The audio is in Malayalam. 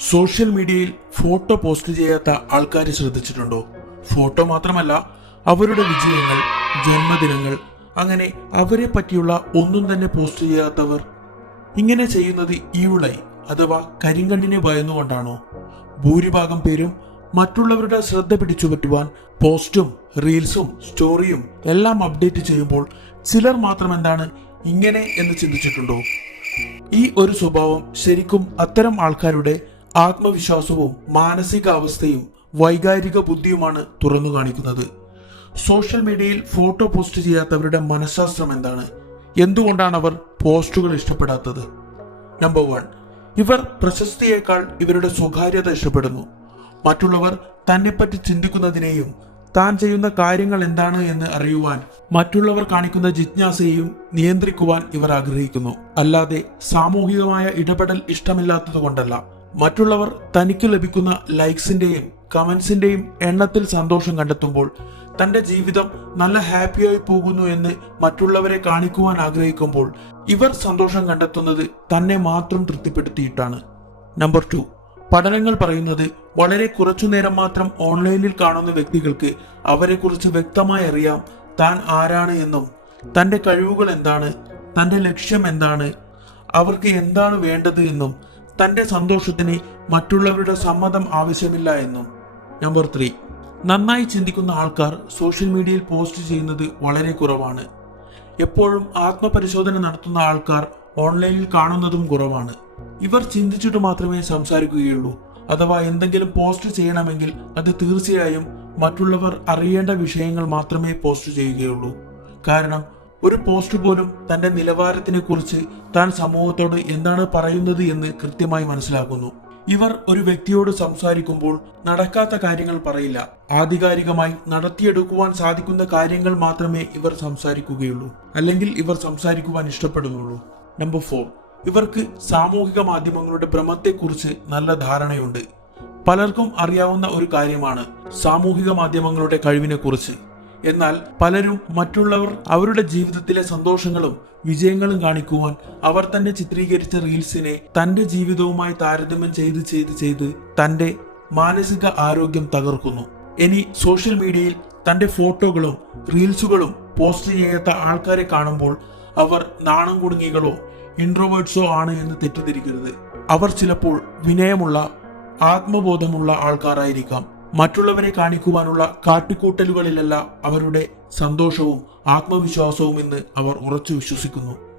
സോഷ്യൽ മീഡിയയിൽ ഫോട്ടോ പോസ്റ്റ് ചെയ്യാത്ത ആൾക്കാർ ശ്രദ്ധിച്ചിട്ടുണ്ടോ? ഫോട്ടോ മാത്രമല്ല അവരുടെ വിജയങ്ങൾ ജന്മദിനങ്ങൾ അങ്ങനെ അവരെ പറ്റിയുള്ള ഒന്നും തന്നെ പോസ്റ്റ് ചെയ്യാത്തവർ. ഇങ്ങനെ ചെയ്യുന്നത് ഈവിളായി അഥവാ കരിങ്കണ്ണിനെ ഭയന്നുകൊണ്ടാണോ? ഭൂരിഭാഗം പേരും മറ്റുള്ളവരുടെ ശ്രദ്ധ പിടിച്ചു പറ്റുവാൻ പോസ്റ്റും റീൽസും സ്റ്റോറിയും എല്ലാം അപ്ഡേറ്റ് ചെയ്യുമ്പോൾ ചിലർ മാത്രം എന്താണ് ഇങ്ങനെ എന്ന് ചിന്തിച്ചിട്ടുണ്ടോ? ഈ ഒരു സ്വഭാവം ശരിക്കും അത്തരം ആൾക്കാരുടെ ആത്മവിശ്വാസവും മാനസികാവസ്ഥയും വൈകാരിക ബുദ്ധിയുമാണ് തുറന്നു കാണിക്കുന്നത്. സോഷ്യൽ മീഡിയയിൽ ഫോട്ടോ പോസ്റ്റ് ചെയ്യാത്തവരുടെ മനഃശാസ്ത്രം എന്താണ്? എന്തുകൊണ്ടാണ് അവർ പോസ്റ്റുകൾ ഇഷ്ടപ്പെടാത്തത്? നമ്പർ വൺ ഇവർ പ്രശസ്തിയേക്കാൾ ഇവരുടെ സ്വകാര്യത ഇഷ്ടപ്പെടുന്നു. മറ്റുള്ളവർ തന്നെപ്പറ്റി ചിന്തിക്കുന്നതിനെയും താൻ ചെയ്യുന്ന കാര്യങ്ങൾ എന്താണ് എന്ന് അറിയുവാൻ മറ്റുള്ളവർ കാണിക്കുന്ന ജിജ്ഞാസയെയും നിയന്ത്രിക്കുവാൻ ഇവർ ആഗ്രഹിക്കുന്നു. അല്ലാതെ സാമൂഹികമായ ഇടപെടൽ ഇഷ്ടമില്ലാത്തത് കൊണ്ടല്ല. മറ്റുള്ളവർ തനിക്ക് ലഭിക്കുന്ന ലൈക്സിന്റെയും കമന്റ്സിന്റെയും എണ്ണത്തിൽ സന്തോഷം കണ്ടെത്തുമ്പോൾ തന്റെ ജീവിതം നല്ല ഹാപ്പിയായി പോകുന്നു എന്ന് മറ്റുള്ളവരെ കാണിക്കുവാൻ ആഗ്രഹിക്കുമ്പോൾ ഇവർ സന്തോഷം കണ്ടെത്തുന്നത് തന്നെ മാത്രം തൃപ്തിപ്പെടുത്തിയിട്ടാണ്. Number two. പഠനങ്ങൾ പറയുന്നത് വളരെ കുറച്ചു നേരം മാത്രം ഓൺലൈനിൽ കാണുന്ന വ്യക്തികൾക്ക് അവരെക്കുറിച്ച് വ്യക്തമായി അറിയാം താൻ ആരാണ് എന്നും തന്റെ കഴിവുകൾ എന്താണ് തന്റെ ലക്ഷ്യം എന്താണ് അവർക്ക് എന്താണ് വേണ്ടത് എന്നും തന്റെ സന്തോഷത്തിന് മറ്റുള്ളവരുടെ സമ്മതം ആവശ്യമില്ല എന്നും. നമ്പർ ത്രീ നന്നായി ചിന്തിക്കുന്ന ആൾക്കാർ സോഷ്യൽ മീഡിയയിൽ പോസ്റ്റ് ചെയ്യുന്നത് വളരെ കുറവാണ്. എപ്പോഴും ആത്മപരിശോധന നടത്തുന്ന ആൾക്കാർ ഓൺലൈനിൽ കാണുന്നതും കുറവാണ്. ഇവർ ചിന്തിച്ചിട്ട് മാത്രമേ സംസാരിക്കുകയുള്ളൂ. അഥവാ എന്തെങ്കിലും പോസ്റ്റ് ചെയ്യണമെങ്കിൽ അത് തീർച്ചയായും മറ്റുള്ളവർ അറിയേണ്ട വിഷയങ്ങൾ മാത്രമേ പോസ്റ്റ് ചെയ്യുകയുള്ളൂ. കാരണം ഒരു പോസ്റ്റ് പോലും തന്റെ നിലവാരത്തിനെ കുറിച്ച് താൻ സമൂഹത്തോട് എന്താണ് പറയുന്നത് എന്ന് കൃത്യമായി മനസ്സിലാക്കുന്നു. ഇവർ ഒരു വ്യക്തിയോട് സംസാരിക്കുമ്പോൾ നടക്കാത്ത കാര്യങ്ങൾ പറയില്ല. ആധികാരികമായി നടത്തിയെടുക്കുവാൻ സാധിക്കുന്ന കാര്യങ്ങൾ മാത്രമേ ഇവർ സംസാരിക്കുകയുള്ളൂ. അല്ലെങ്കിൽ ഇവർ സംസാരിക്കുവാൻ ഇഷ്ടപ്പെടുന്നുള്ളൂ. നമ്പർ ഫോർ ഇവർക്ക് സാമൂഹിക മാധ്യമങ്ങളുടെ ഭ്രമത്തെക്കുറിച്ച് നല്ല ധാരണയുണ്ട്. പലർക്കും അറിയാവുന്ന ഒരു കാര്യമാണ് സാമൂഹിക മാധ്യമങ്ങളുടെ കഴിവിനെ കുറിച്ച് എന്നാൽ പലരും മറ്റുള്ളവർ അവരുടെ ജീവിതത്തിലെ സന്തോഷങ്ങളും വിജയങ്ങളും കാണിക്കുവാൻ അവർ തന്നെ ചിത്രീകരിച്ച റീൽസിനെ തന്റെ ജീവിതവുമായി താരതമ്യം ചെയ്ത് ചെയ്ത് ചെയ്ത് തന്റെ മാനസിക ആരോഗ്യം തകർക്കുന്നു. ഇനി സോഷ്യൽ മീഡിയയിൽ തന്റെ ഫോട്ടോകളും റീൽസുകളും പോസ്റ്റ് ചെയ്യാത്ത ആൾക്കാരെ കാണുമ്പോൾ അവർ നാണം കുടുങ്ങികളോ ഇൻട്രോവേർട്സോ ആണ് എന്ന് തെറ്റിദ്ധരിക്കരുത്. അവർ ചിലപ്പോൾ വിനയമുള്ള ആത്മബോധമുള്ള ആൾക്കാരായിരിക്കാം. മറ്റുള്ളവരെ കാണിക്കുവാനുള്ള കാട്ടിക്കൂട്ടലുകളിലല്ല അവരുടെ സന്തോഷവും ആത്മവിശ്വാസവും എന്ന് അവർ ഉറച്ചു വിശ്വസിക്കുന്നു.